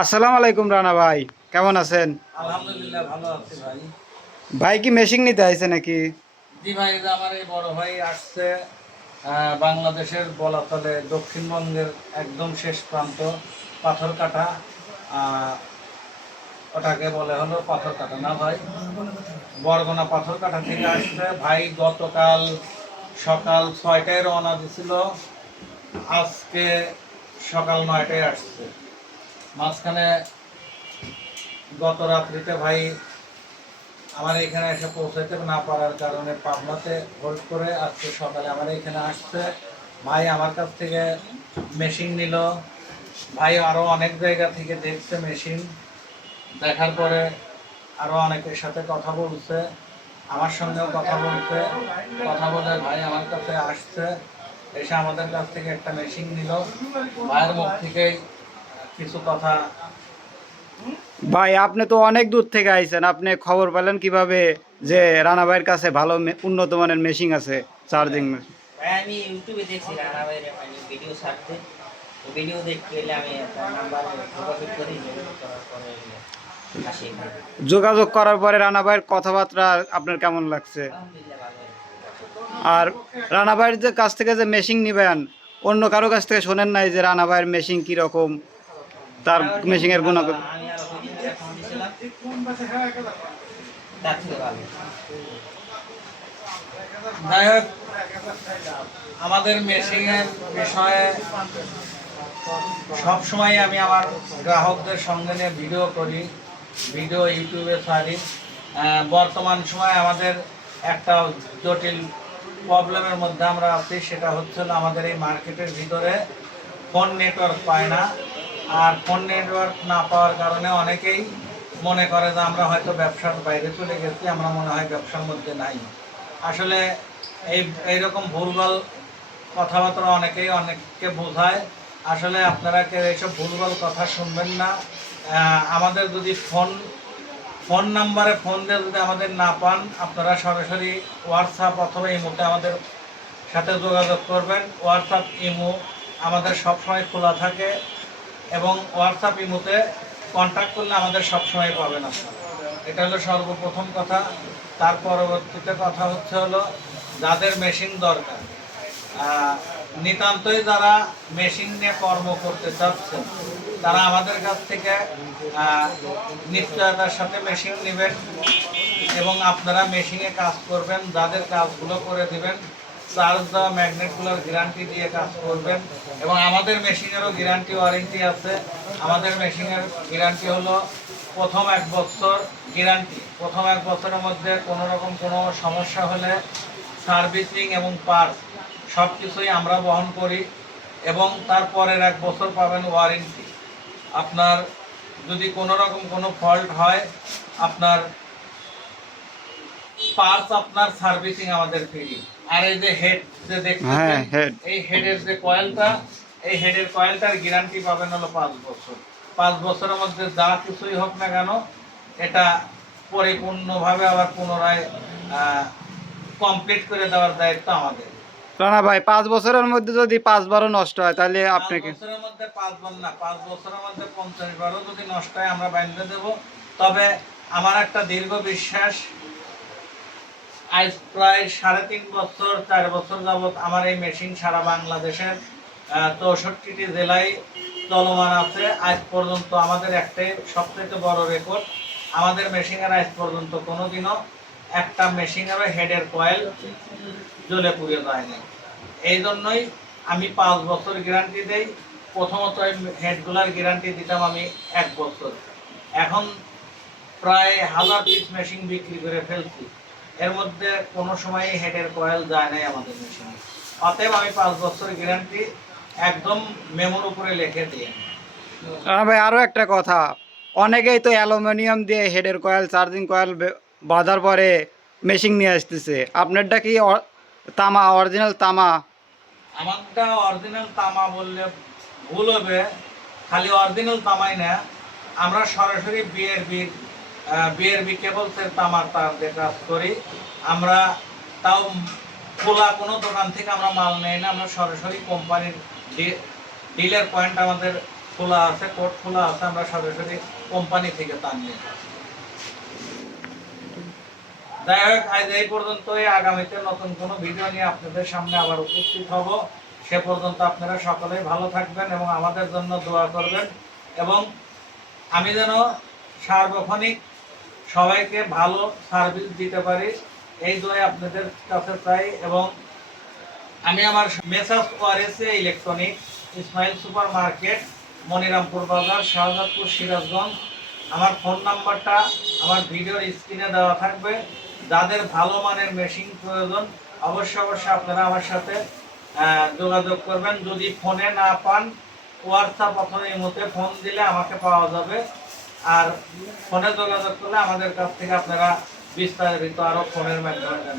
আসসালামু আলাইকুম রানা ভাই, কেমন আছেন? আলহামদুলিল্লাহ ভালো আছি ভাই। ভাই কি মেশিন নিতে আইছে নাকি? জি ভাই, এই যে আমার এই বড় ভাই আসছে বাংলাদেশের বলাতলে দক্ষিণবঙ্গের একদম শেষ প্রান্ত পাথর কাটা। আহ, ওটাকে বলে হলো পাথর কাটা না ভাই, বরগুনা পাথর কাটা থেকে আসছে ভাই। গতকাল সকাল 6টায় রওনা দিছিল, আজকে সকাল 9টায় আসছে। মাঝখানে গত রাত্রিতে ভাই আমার এখানে এসে পৌঁছাতে না পারার কারণে পাবনাতে হোল্ড করে আজকে সকালে আমার এখানে আসছে। ভাই আমার কাছ থেকে মেশিন নিল। ভাই আরও অনেক জায়গা থেকে দেখছে মেশিন, দেখার পরে আরও অনেকের সাথে কথা বলছে, আমার সঙ্গেও কথা বলছে। কথা বলে ভাই আমার কাছে আসছে, এসে আমাদের কাছ থেকে একটা মেশিন নিল। ভাইয়ের মুখ থেকেই কিছু কথা। ভাই আপনি তো অনেক দূর থেকে আইছেন, আপনি খবর পেলেন কিভাবে যে রানা ভাইয়ের কাছে ভালো উন্নত মানের মেশিন আছে, চার্জিং মেশিন? ভাই আমি ইউটিউবে দেখছি রানা ভাইয়ের মানে ভিডিও ছাড়তে। তো ভিডিও দেখতে এলে আমি তার নাম্বারে যোগাযোগ করি, যোগাযোগ করার পরে আসি এখানে। যোগাযোগ করার পরে রানা ভাইয়ের কথাবার্তা আপনার কেমন লাগছে? আলহামদুলিল্লাহ ভালো। আর রানা ভাইয়ের যে কাছ থেকে যে মেশিন নিবেন, অন্য কারো কাছ থেকে শোনেন নাই যে রানা ভাইয়ের মেশিন কীরকম, তার রানা ভাইয়ের মেশিন মেশিনের ভালো, গুণাগুণ? আমি আরো দুই দিন আগে ফোন দিয়েছিলাম, তার থেকে ভালো। যাই হোক, আমাদের মেশিনের বিষয়ে সব সময় আমি আমার গ্রাহকদের সঙ্গে নিয়ে ভিডিও করি, ভিডিও ইউটিউবে ছাড়ি। বর্তমান সময়ে আমাদের একটা জটিল প্রবলেমের মধ্যে আমরা আছি, সেটা হচ্ছে আমাদের এই মার্কেটের ভিতরে ফোন নেটওয়ার্ক পায় না। আর ফোন নেটওয়ার্ক না পাওয়ার কারণে অনেকেই মনে করে যে আমরা হয়তো ব্যবসার বাইরে চলে গেছি, আমরা মনে হয় ব্যবসার মধ্যে নাই। আসলে এইরকম ভুলভাল কথাবার্তা অনেকেই অনেককে বোঝায়। আসলে আপনারা কেউ এইসব ভুলভাল কথা শুনবেন না। আমাদের যদি ফোন ফোন নাম্বারে ফোন দিয়ে যদি আমাদের না পান, আপনারা সরাসরি হোয়াটসঅ্যাপ অথবা ইমোতে আমাদের সাথে যোগাযোগ করবেন। হোয়াটসঅ্যাপ ইমো আমাদের সবসময় খোলা থাকে, এবং হোয়াটসঅ্যাপ ইমোতে কন্ট্যাক্ট করলে আমাদের সবসময় পাবেন আপনারা। এটা হলো সর্বপ্রথম কথা। তার পরবর্তীতে কথা হলো যাদের মেশিন দরকার, নিতান্তই যারা মেশিন নিয়ে কর্ম করতে চাচ্ছেন, তারা আমাদের কাছ থেকে নিশ্চয়তার সাথে মেশিন নেবেন, এবং আপনারা মেশিনে কাজ করবেন। যাদের কাজগুলো করে দিবেন, চার্জ দেওয়া ম্যাগনেটগুলোর গ্যারান্টি দিয়ে কাজ করবেন। এবং আমাদের মেশিনেরও গ্যারান্টি ওয়ারেন্টি আছে। আমাদের মেশিনের গ্যারান্টি হলো প্রথম 1 বছর গ্যারান্টি। প্রথম 1 বছরের মধ্যে কোনো রকম কোনো সমস্যা হলে সার্ভিসিং এবং পার্টস সব কিছুই আমরা বহন করি, এবং তারপরের 1 বছর পাবেন ওয়ারেন্টি। আপনার যদি কোনো রকম কোনো ফল্ট হয়, আপনার পার্টস আপনার সার্ভিসিং আমাদের ফ্রি। আর এই যে হেড যে হ্যাঁ, দেখতেছেন, হেড। এই হেডের যে কয়েলটা, এই হেডের কয়েলটার গ্যারান্টি পাবেন হলো 5 বছর। 5 বছরের মধ্যে যা কিছুই হোক না কেন, এটা পরিপূর্ণভাবে আবার পুনরায় কমপ্লিট করে দেওয়ার দায়িত্ব আমাদের। রানা ভাই 5 বছরের মধ্যে যদি 5বারও নষ্ট হয় তাহলে পাঁচ আপনাকে? বছরের মধ্যে 5 বার না, 5 বছরের মধ্যে 50 বারও যদি নষ্ট হয় আমরা বাইন্ধে দেব। তবে আমার একটা দীর্ঘ বিশ্বাস, আজ প্রায় 3.5 বছর 4 বছর যাবৎ আমার এই মেশিন সারা বাংলাদেশের 64টি জেলায় চলমান আছে। আজ পর্যন্ত আমাদের একটাই সবথেকে বড় রেকর্ড, আমাদের মেশিনের আজ পর্যন্ত কোনোদিনও একটা মেশিনেরও হেডের কয়েল জ্বলে পুড়ে যায়নি। এই জন্যই আমি 5 বছর গ্যারান্টি দেই। প্রথমত এই হেডগুলার গ্যারান্টি দিতাম আমি 1 বছর। এখন প্রায় 1000 পিস মেশিন বিক্রি করে ফেলছি, এর মধ্যে কোনো সময় হেডের কয়েল যায় নাই আমাদের মেশিনে। অতএব আমি 5 বছর গ্যারান্টি একদম মেমোর উপরে লিখে দিই। রানা ভাই আরও একটা কথা, অনেকেই তো অ্যালুমিনিয়াম দিয়ে হেডের কয়েল, চার্জিং কয়েল বাঁধার পরে মেশিন নিয়ে আসতেছে, আপনারটা কি তামা, অরিজিনাল তামা? আমারটা অরিজিনাল তামা বললে ভুল হবে। খালি অরিজিনাল তামাই না, আমরা সরাসরি বিএরবি কেবলসের তামার তার দিয়ে কাজ করি। আমরা তাও খোলা কোনো দোকান থেকে আমরা মাল নেই না, আমরা সরাসরি কোম্পানির ডিলার পয়েন্ট আমাদের খোলা আছে, কোড খোলা আছে, আমরা সরাসরি কোম্পানি থেকে তা নিয়ে যাই। যাই হোক, আজ এই পর্যন্তই। আগামীতে নতুন কোনো ভিডিও নিয়ে আপনাদের সামনে আবার উপস্থিত হব। সে পর্যন্ত আপনারা সকলেই ভালো থাকবেন এবং আমাদের জন্য দোয়া করবেন, এবং আমি যেন সার্বক্ষণিক সবাইকে ভালো সার্ভিস দিতে পারি এই দোয়া আপনাদের কাছে চাই। এবং আমি আমার মেসাজ ওয়ারেসে electronic, Ismail supermarket, Monirampur বাজার, শাহজাদপুর, সিরাজগঞ্জ। আমার ফোন নাম্বারটা আমার ভিডিওর স্ক্রিনে দেওয়া থাকবে। যাদের ভালো মানের মেশিন প্রয়োজন অবশ্যই আপনারা আমার সাথে যোগাযোগ করবেন। যদি ফোনে না পান, হোয়াটসঅ্যাপ অথবা ইমোতে ফোন দিলে আমাকে পাওয়া যাবে। আর ফোনে যোগাযোগ করলে আমাদের কাছ থেকে আপনারা বিস্তারিত আরও ফোনের মাধ্যমে